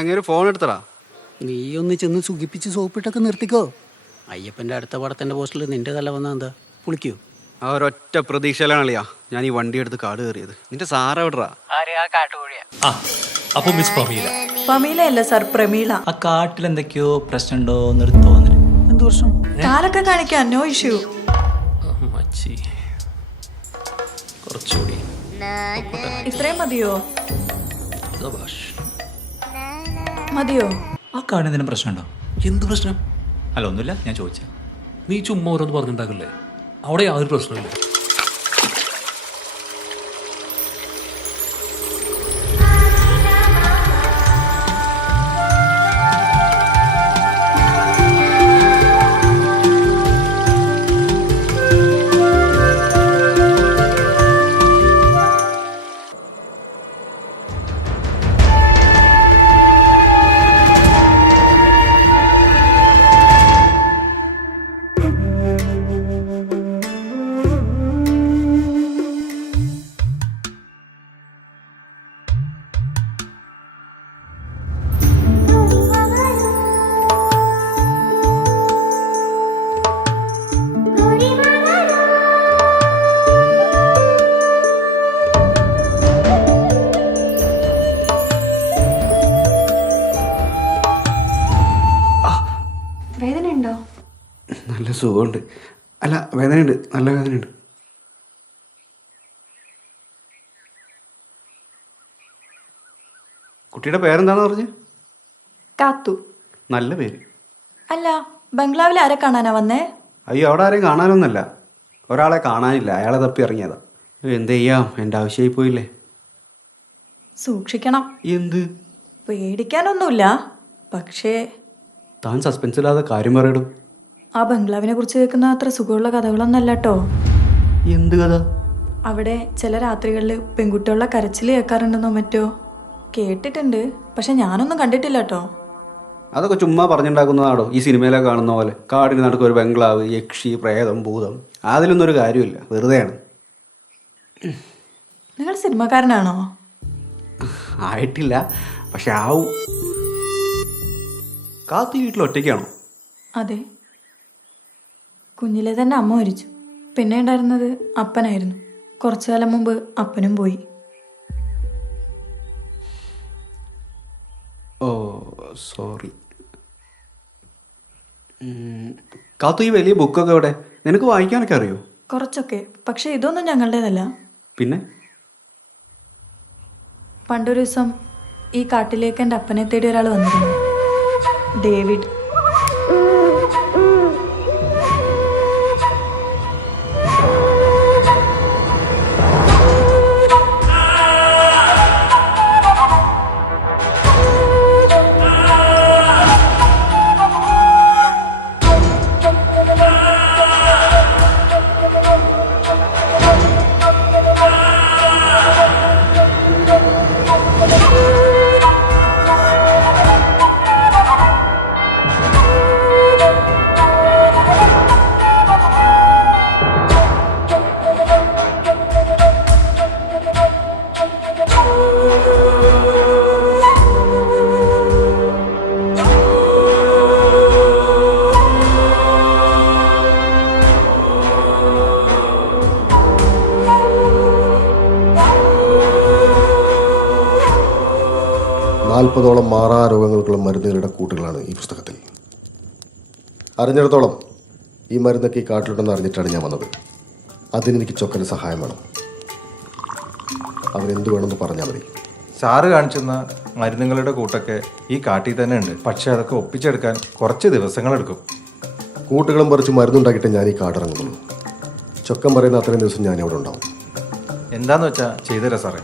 അങ്ങനെ ഫോൺ എടുത്തടാ. നീ ഒന്ന് ചെന്ന് സുഖിപ്പിച്ച് സോപ്പിട്ടൊക്കെ നിർത്തിക്കോ. അയ്യപ്പൻ്റെ അടുത്ത പടത്തിൻ്റെ പോസ്റ്റിൽ നിന്റെ തല വന്നാൽ എന്താ പുളിക്കോ? ആ ഒരൊറ്റ പ്രതീക്ഷയിലാണ് അളിയാ ഞാൻ ഈ വണ്ടി എടുത്ത് കാട് കയറിയത്. നിന്റെ സാറ് എവിടെടാ? അപ്പൊ മിസ് പമീല. പമീല അല്ല സർ, പ്രമീള. ആ കാട്ടിൽ എന്തൊക്കെയോ പ്രശ്നമുണ്ടോ എന്നൊരു തോന്നല്. എന്ത് പ്രശ്നം? കാലൊക്കെ കാണിക്കാൻ, നോ ഇഷ്യൂ. അമ്മച്ചി കുറച്ചുകൂടി ഇത്രയും മതിയോ? സബാഷ്. മതിയോ? ആ കാടിന് എന്തെങ്കിലും പ്രശ്നമുണ്ടോ? എന്ത് പ്രശ്നം? അല്ല ഒന്നുമില്ല, ഞാൻ ചോദിച്ചാ. നീ ചുമ്മാ ഓരോന്ന് പറഞ്ഞിട്ടുണ്ടാക്കല്ലേ, അവിടെ യാതൊരു പ്രശ്നമില്ല. വേദനയുണ്ടോ? നല്ല സുഖമുണ്ട്. അല്ല വേദനയുണ്ട്, നല്ല വേദനയുണ്ട്. കുട്ടിയുടെ പേരെന്താന്ന് പറഞ്ഞ്? കാത്തു. നല്ല പേര്. അല്ല, ബംഗ്ലാവിൽ ആരെ കാണാനാ വന്നേ? അയ്യോ, അവിടെ ആരെയും കാണാനൊന്നുമല്ല. ഒരാളെ കാണാനില്ല, അയാളെ തപ്പി ഇറങ്ങിയതാ. എന്ത് ചെയ്യാം, എൻ്റെ ആവശ്യമായി പോയില്ലേ. സൂക്ഷിക്കണം. എന്ത്? പേടിക്കാനൊന്നുമില്ല, പക്ഷേ താൻ സസ്പെൻസില്ലാതെ കാര്യം പറയടും. ആ ബംഗ്ലാവിനെ കുറിച്ച് കേൾക്കുന്ന അത്ര സുഖമുള്ള കഥകളൊന്നല്ല കേട്ടോ. എന്ത് കഥ? അവിടെ ചില രാത്രികളിൽ പെൺകുട്ടികളുടെ കരച്ചിൽ കേൾക്കാറുണ്ടെന്നോ മറ്റോ കേട്ടിട്ടുണ്ട്, പക്ഷെ ഞാനൊന്നും കണ്ടിട്ടില്ല കേട്ടോ. അതൊക്കെ ചുമ്മാ പറഞ്ഞുണ്ടാക്കുന്നതാണോ ഈ സിനിമയിലൊക്കെ കാണുന്ന പോലെ? കാടിന് നടുക്ക് ഒരു ബംഗ്ലാവ്, യക്ഷി, പ്രേതം, ഭൂതം, അതിലൊന്നും ഒരു കാര്യമില്ല, വെറുതെയാണ്. നിങ്ങൾ സിനിമക്കാരനാണോ? ആയിട്ടില്ല, പക്ഷെ ആവും. കാത്തു വീട്ടിൽ ഒറ്റയ്ക്കാണോ? അതെ, കുഞ്ഞിലെ തന്നെ അമ്മ മരിച്ചു. പിന്നെ ഉണ്ടായിരുന്നത് അപ്പനായിരുന്നു. കുറച്ചു കാലം മുമ്പ് അപ്പനും പോയി. ഓ സോറി. കാത്തു, ഈ വലിയ ബുക്കൊക്കെ എവിടെ? നിനക്ക് വായിക്കാനൊക്കെ അറിയോ? കുറച്ചൊക്കെ, പക്ഷെ ഇതൊന്നും ഞങ്ങളുടേതല്ല. പിന്നെ പണ്ടൊരു ദിവസം ഈ കാട്ടിലേക്ക് എൻ്റെ അപ്പനെ തേടി ഒരാൾ വന്നിരുന്നു, ഡേവിഡ്. നാൽപ്പതോളം മാറാരോഗങ്ങൾക്കുള്ള മരുന്നുകളുടെ കൂട്ടുകളാണ് ഈ പുസ്തകത്തിൽ. അറിഞ്ഞിടത്തോളം ഈ മരുന്നൊക്കെ ഈ കാട്ടിലുണ്ടെന്ന് അറിഞ്ഞിട്ടാണ് ഞാൻ വന്നത്. അതിനെനിക്ക് ചൊക്കൻ്റെ സഹായം വേണം. അവനെന്ത് വേണമെന്ന് പറഞ്ഞാൽ മതി. സാറ് കാണിച്ചെന്ന മരുന്നുകളുടെ കൂട്ടൊക്കെ ഈ കാട്ടിൽ തന്നെ ഉണ്ട്, പക്ഷെ അതൊക്കെ ഒപ്പിച്ചെടുക്കാൻ കുറച്ച് ദിവസങ്ങളെടുക്കും. കൂട്ടുകളും പറിച്ച് മരുന്നുണ്ടാക്കിയിട്ട് ഞാൻ ഈ കാടിറങ്ങുന്നുള്ളൂ. ചൊക്കൻ പറയുന്ന അത്രയും ദിവസം ഞാൻ ഇവിടെ ഉണ്ടാവും. എന്താന്ന് വെച്ചാൽ ചെയ്തുതരാം സാറേ.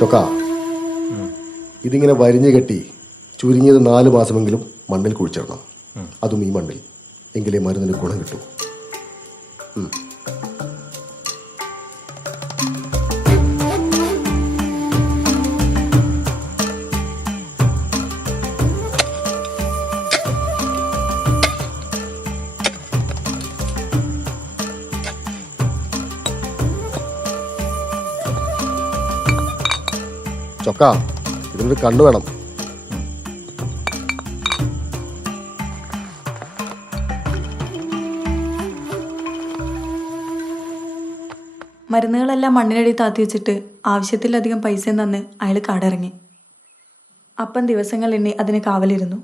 ചൊക്ക ഇതിങ്ങനെ വരിഞ്ഞു കെട്ടി ചുരുങ്ങിയത് 4 മാസമെങ്കിലും മണ്ണിൽ കുഴിച്ചിടണം. അതും ഈ മണ്ണിൽ. എങ്കിലേ മരുന്നിന് ഗുണം കിട്ടൂ. ചൊക്ക ഇതിനൊരു കണ്ണു വേണം. മരുന്നുകളെല്ലാം മണ്ണിനടി താത്തി വെച്ചിട്ട് ആവശ്യത്തിലധികം പൈസയും തന്ന് അയാൾ കാടിറങ്ങി. അപ്പം ദിവസങ്ങൾ എണ്ണി അതിന് കാവലിരുന്നു,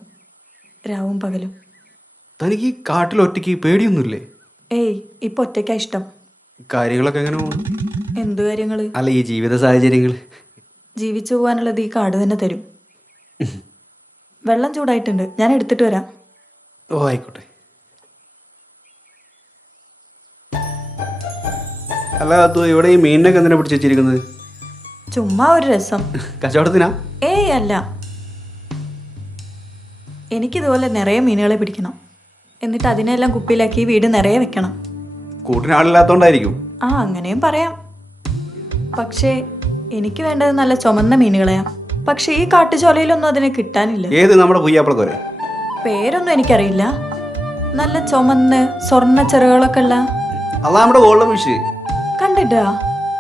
രാവും പകലും. തനിക്ക് ഈ കാട്ടിൽ ഒറ്റയ്ക്ക് പേടിയൊന്നുമില്ലേ? ഏയ് ഇപ്പൊ ഒറ്റയ്ക്കാ ഇഷ്ടം. കാര്യങ്ങളൊക്കെ എങ്ങനെ പോകും? എന്തു കാര്യങ്ങള്? അല്ല, ഈ ജീവിത സാഹചര്യങ്ങൾ. ജീവിച്ചു പോകാനുള്ളത് ഈ കാട് തന്നെ തരും. വെള്ളം ചൂടായിട്ടുണ്ട്, ഞാൻ എടുത്തിട്ട് വരാം. ഓ ആയിക്കോട്ടെ. അല്ല അത് ഇവിടെ ഈ മീനിനൊക്കെ എന്തിനാ പിടിച്ച് വെച്ചിരിക്കുന്നത്? ചുമ്മാ ഒരു രസം. കച്ചവടത്തിനാ? ഏയ് അല്ല, എനിക്കിതുപോലെ നിറയെ മീനുകളെ പിടിക്കണം. എന്നിട്ട് അതിനെല്ലാം കുപ്പിയിലാക്കി വീട് നിറയെ വെക്കണം. കൂട്ടിനാളില്ലാത്തോണ്ടായിരിക്കും. ആ അങ്ങനെയും പറയാം. പക്ഷേ എനിക്ക് വേണ്ടത് നല്ല ചുമന്ന മീനുകളെയാ. പക്ഷെ ഈ കാട്ടുചോലയിലൊന്നും അതിനെ കിട്ടാനില്ല. ഏത് നമ്മുടെ പുയ്യാപ്പളക്കോരെ? പേരൊന്നും എനിക്കറിയില്ല. നല്ല ചുമന്ന് സ്വർണ്ണ ചെറുകളൊക്കെ ഉള്ള. അതാ നമ്മുടെ ഗോൾഡൻ ഫിഷ്. കണ്ടിട്ടാ?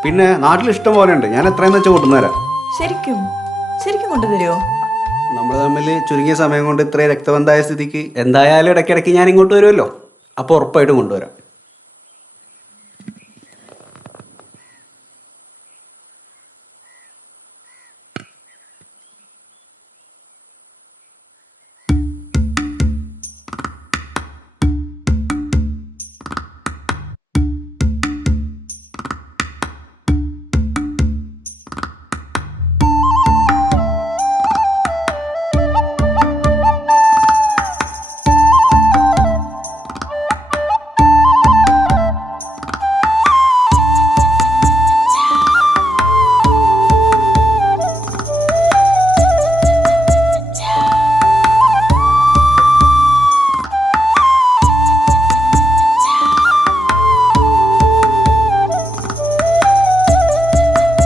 പിന്നെ നാട്ടിൽ ഇഷ്ടം പോലെ ഉണ്ട്. ഞാൻ എത്രയെന്ന് വെച്ചാൽ കൊണ്ടുവന്നേരാം. ശരിക്കും ശരിക്കും കൊണ്ടുതരുമോ? നമ്മൾ തമ്മിൽ ചുരുങ്ങിയ സമയം കൊണ്ട് ഇത്രയും രക്തബന്ധമായ സ്ഥിതിക്ക് എന്തായാലും ഇടയ്ക്കിടയ്ക്ക് ഞാൻ ഇങ്ങോട്ട് വരുമല്ലോ. അപ്പോൾ ഉറപ്പായിട്ടും കൊണ്ടുവരാം.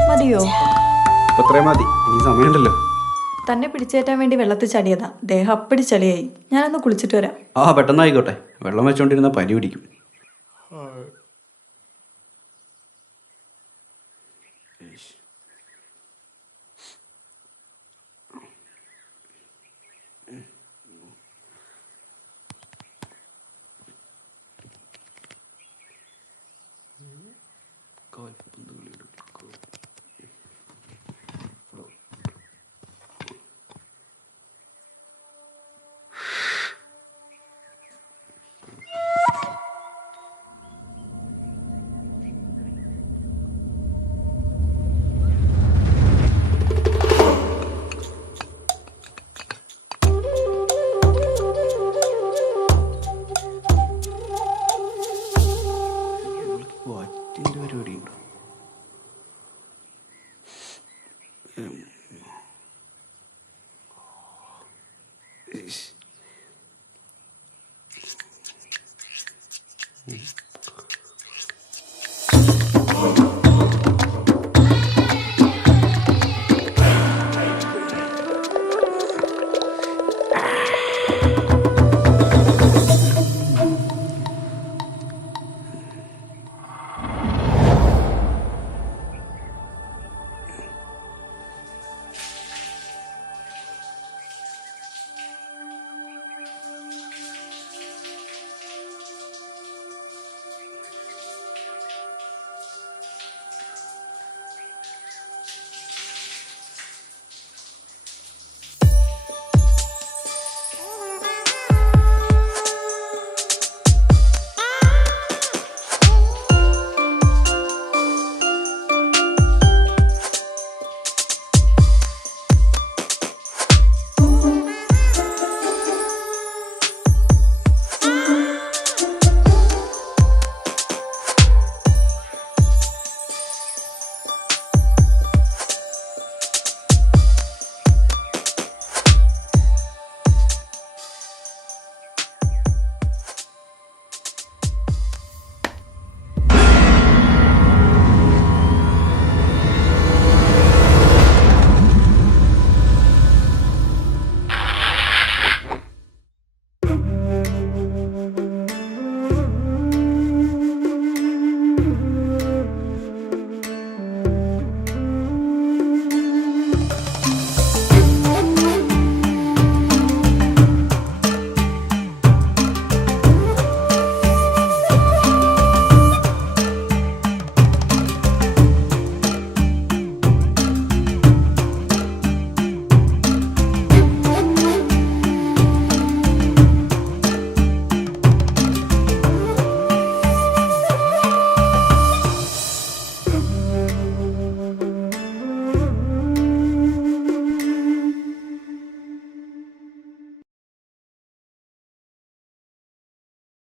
മതിയോ? അത്രയും മതി, ഇനി സമയമുണ്ടല്ലോ. തന്നെ പിടിച്ചേറ്റാൻ വേണ്ടി വെള്ളത്തിൽ ചടിയതാ. ദേഹം അപ്പടി ചളിയായി. ഞാനൊന്ന് കുളിച്ചിട്ട് വരാം. ആ പെട്ടെന്നായിക്കോട്ടെ, വെള്ളം വെച്ചോണ്ടിരുന്ന പനി പിടിക്കും. വാറ്റിൻ്റെ പരിപാടി ഉണ്ടോ? ഇഷ്.